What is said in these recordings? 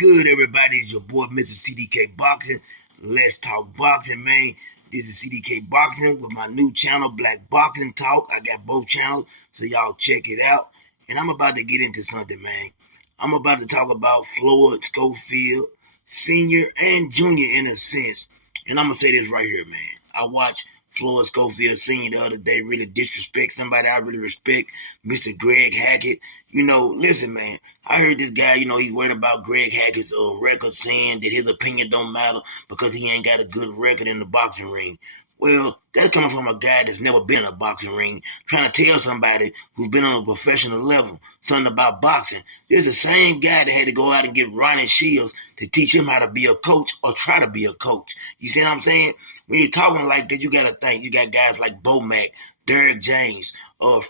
good, everybody? It's your boy, Mr. CDK Boxing. Let's talk boxing, man. This is CDK Boxing with my new channel, Black Boxing Talk. I got both channels, so y'all check it out. And I'm about to get into something, man. I'm about to talk about Floyd Schofield, senior and junior in a sense. And I'm going to say this right here, man. I watched Floyd Schofield Sr. the other day really disrespect somebody I really respect, Mr. Greg Hackett. Listen, man, I heard this guy, he's worried about Greg Hackett's record, saying that his opinion don't matter because he ain't got a good record in the boxing ring. Well, that's coming from a guy that's never been in a boxing ring, trying to tell somebody who's been on a professional level something about boxing. There's the same guy that had to go out and get Ronnie Shields to teach him how to be a coach or try to be a coach. You see what I'm saying? When you're talking like that, you got to think. You got guys like Bo Mack, Derrick James,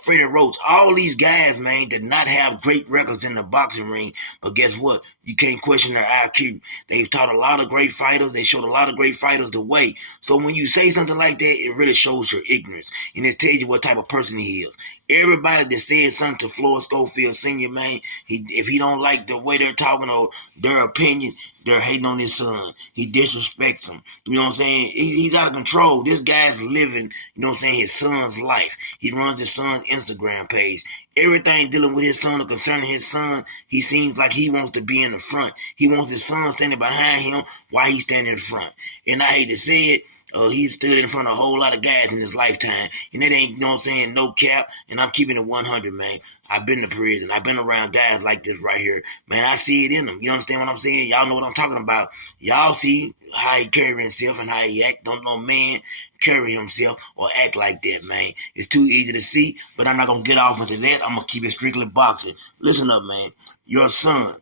Freddie Roach. All these guys, man, did not have great records in the boxing ring. But guess what? You can't question their IQ. They've taught a lot of great fighters. They showed a lot of great fighters the way. So when you say something like that, it really shows your ignorance. And it tells you what type of person he is. Everybody that said something to Floyd Schofield Sr., man, if he don't like the way they're talking or their opinion, they're hating on his son. He disrespects him. You know what I'm saying? He's out of control. This guy's living, his son's life. He runs his son's Instagram page. Everything dealing with his son or concerning his son, he seems like he wants to be in the front. He wants his son standing behind him while he's standing in front. And I hate to say it, he stood in front of a whole lot of guys in his lifetime. And that ain't, no cap. And I'm keeping it 100, man. I've been to prison. I've been around guys like this right here. Man, I see it in them. You understand what I'm saying? Y'all know what I'm talking about. Y'all see how he carry himself and how he act. Don't no man carry himself or act like that, man. It's too easy to see, but I'm not going to get off into that. I'm going to keep it strictly boxing. Listen up, man. Your son,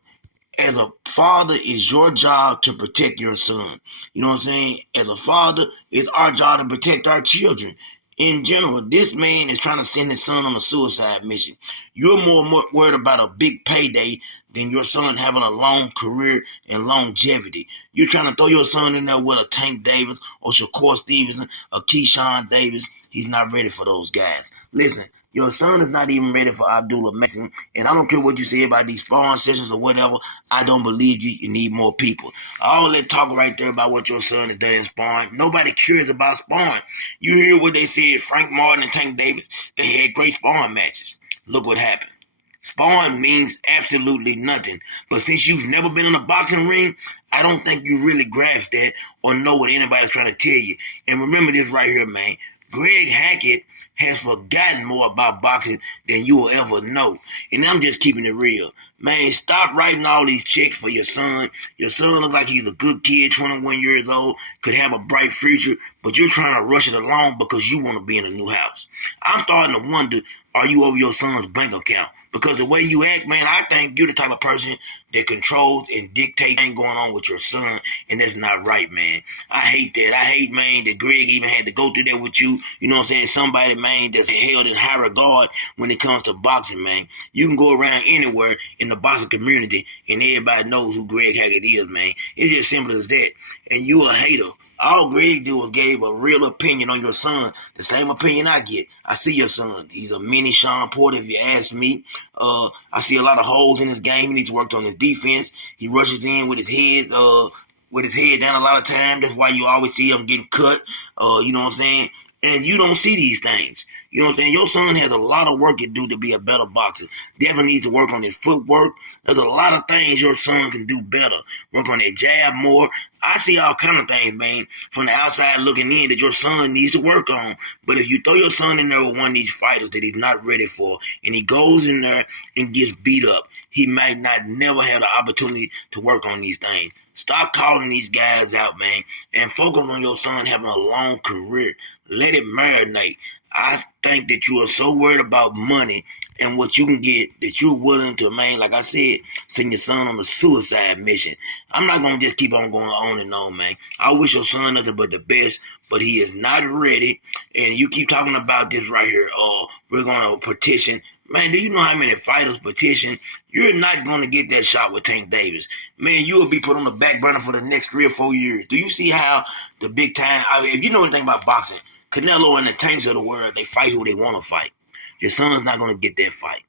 as a father, it's your job to protect your son. You know what I'm saying? As a father, it's our job to protect our children. In general, this man is trying to send his son on a suicide mission. You're more worried about a big payday than your son having a long career and longevity. You're trying to throw your son in there with a Tank Davis or Shakur Stevenson or Keyshawn Davis. He's not ready for those guys. Listen, your son is not even ready for Abdullah Mason, and I don't care what you say about these sparring sessions or whatever. I don't believe you. You need more people. All that talk right there about what your son has done in sparring, nobody cares about sparring. You hear what they said, Frank Martin and Tank Davis, they had great sparring matches. Look what happened. Sparring means absolutely nothing. But since you've never been in a boxing ring, I don't think you really grasp that or know what anybody's trying to tell you. And remember this right here, man. Greg Hackett has forgotten more about boxing than you will ever know. And I'm just keeping it real. Man, stop writing all these checks for your son. Your son looks like he's a good kid, 21 years old, could have a bright future, but you're trying to rush it along because you want to be in a new house. I'm starting to wonder, are you over your son's bank account? Because the way you act, man, I think you're the type of person that controls and dictates what's going on with your son, and that's not right, man. I hate that. I hate, man, that Greg even had to go through that with you. You know what I'm saying? Somebody, man, that's held in high regard when it comes to boxing, man. You can go around anywhere in the boxing community, and everybody knows who Greg Hackett is, man. It's just simple as that. And you a hater. All Greg did was gave a real opinion on your son, the same opinion I get. I see your son. He's a mini Sean Porter, if you ask me. I see a lot of holes in his game. He needs to work on his defense. He rushes in with his head down a lot of time. That's why you always see him getting cut. You know what I'm saying? And you don't see these things. You know what I'm saying? Your son has a lot of work to do to be a better boxer. Definitely needs to work on his footwork. There's a lot of things your son can do better. Work on that jab more. I see all kind of things, man, from the outside looking in that your son needs to work on. But if you throw your son in there with one of these fighters that he's not ready for, and he goes in there and gets beat up, he might not never have the opportunity to work on these things. Stop calling these guys out, man, and focus on your son having a long career. Let it marinate. I think that you are so worried about money and what you can get that you're willing to, man, like I said, send your son on a suicide mission. I'm not going to just keep on going on and on, man. I wish your son nothing but the best, but he is not ready. And you keep talking about this right here. We're going to petition. Man, do you know how many fighters petition? You're not going to get that shot with Tank Davis. Man, you will be put on the back burner for the next 3 or 4 years. Do you see how the big time, if you know anything about boxing, Canelo and the Tanks of the world, they fight who they want to fight. Your son's not going to get that fight.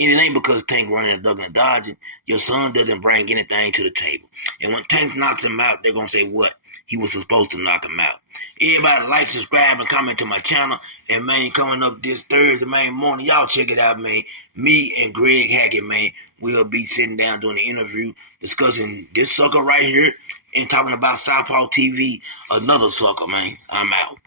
And it ain't because Tank running and ducking and dodging. Your son doesn't bring anything to the table. And when Tank knocks him out, they're going to say what? He was supposed to knock him out. Everybody like, subscribe, and comment to my channel. And, man, coming up this Thursday, man, morning, y'all check it out, man. Me and Greg Hackett, man, we'll be sitting down doing the interview, discussing this sucker right here and talking about Southpaw TV, another sucker, man. I'm out.